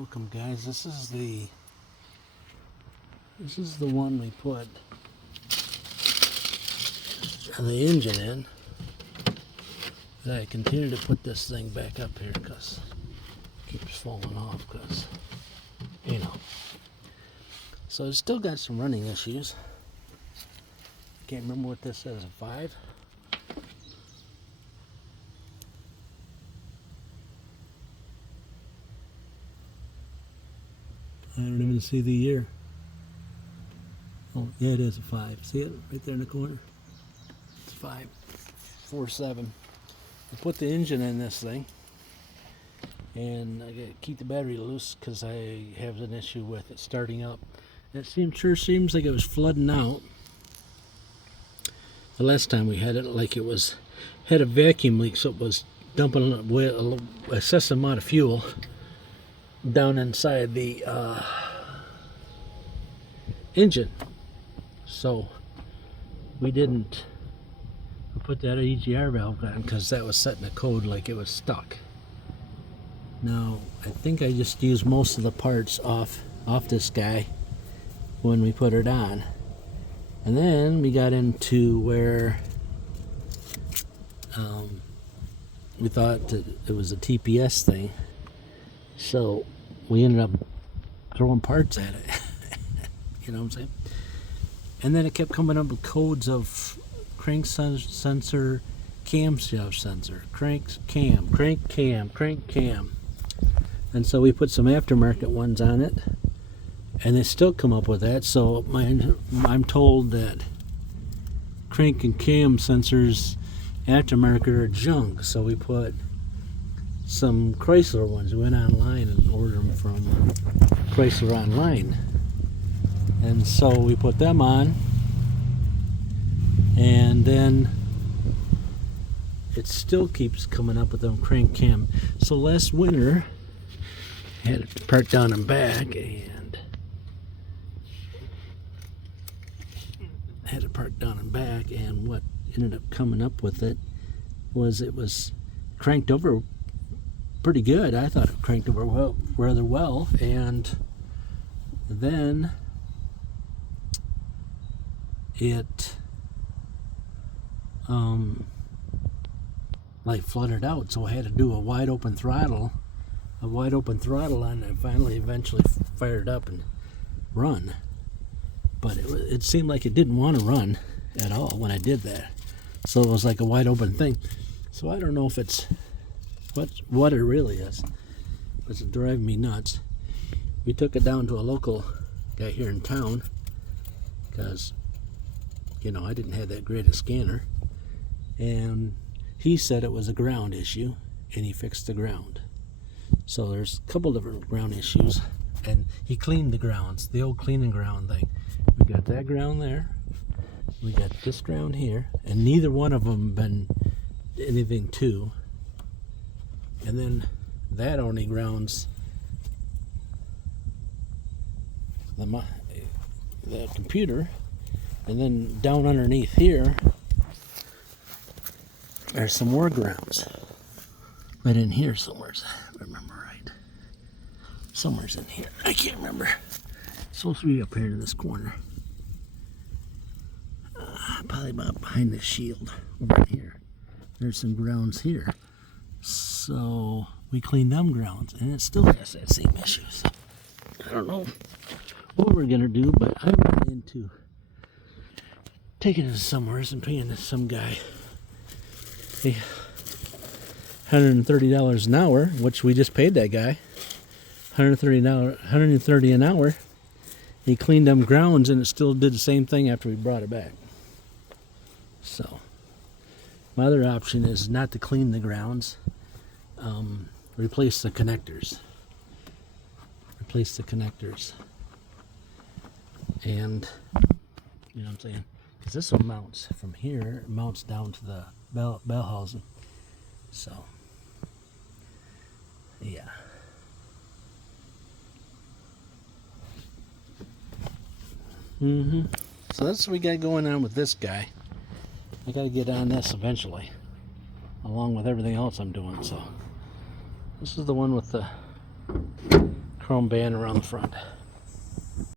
Welcome, guys. This is the one we put the engine in. And I continue to put this thing back up here because it keeps falling off because, you know. So it's still got some running issues. Can't remember what this says, a 5? I don't even see the year. Oh, yeah, it is a 5. See it right there in the corner? It's 547. I put the engine in this thing, and I gotta keep the battery loose because I have an issue with it starting up. It sure seems like it was flooding out. The last time we had it, like it had a vacuum leak, so it was dumping an excessive amount of fuel down inside the engine. So we didn't put that EGR valve on because that was setting a code like it was stuck. Now I think I just used most of the parts off this guy when we put it on, and then we got into where we thought that it was a TPS thing. So we ended up throwing parts at it. You know what I'm saying? And then it kept coming up with codes of crank sensor, camshaft sensor, crank cam. And so we put some aftermarket ones on it, and they still come up with that. So I'm told that crank and cam sensors aftermarket are junk. So we put some Chrysler ones. We went online and ordered them from Chrysler online, and so we put them on, and then it still keeps coming up with them crank cam. So last winter I had it parked down and back, and what ended up coming up with it was cranked over pretty good. I thought it cranked over rather well, and then it like fluttered out, so I had to do a wide open throttle on it. Eventually fired up and run, but it seemed like it didn't want to run at all when I did that, so it was like a wide open thing. So I don't know if it's what it really is. It's driving me nuts. We took it down to a local guy here in town because, you know, I didn't have that great a scanner, and he said it was a ground issue, and he fixed the ground. So there's a couple different ground issues, and he cleaned the grounds, the old cleaning ground thing. We got that ground there, we got this ground here, and neither one of them been anything to. And then that only grounds the computer, and then down underneath here there's some more grounds. Right in here somewhere, if I remember right. Somewhere's in here. I can't remember. It's supposed to be up here in this corner. Probably about behind this shield over here. There's some grounds here. So we cleaned them grounds, and it still has that same issue. So I don't know what we're gonna do, but I went into taking it somewhere and paying some guy $130 an hour, which we just paid that guy $130 an hour. He cleaned them grounds, and it still did the same thing after we brought it back. So my other option is not to clean the grounds, replace the connectors. And you know what I'm saying? Because this one mounts from here, it mounts down to the bell housing. So yeah. So that's what we got going on with this guy. I got to get on this eventually, along with everything else I'm doing. So this is the one with the chrome band around the front.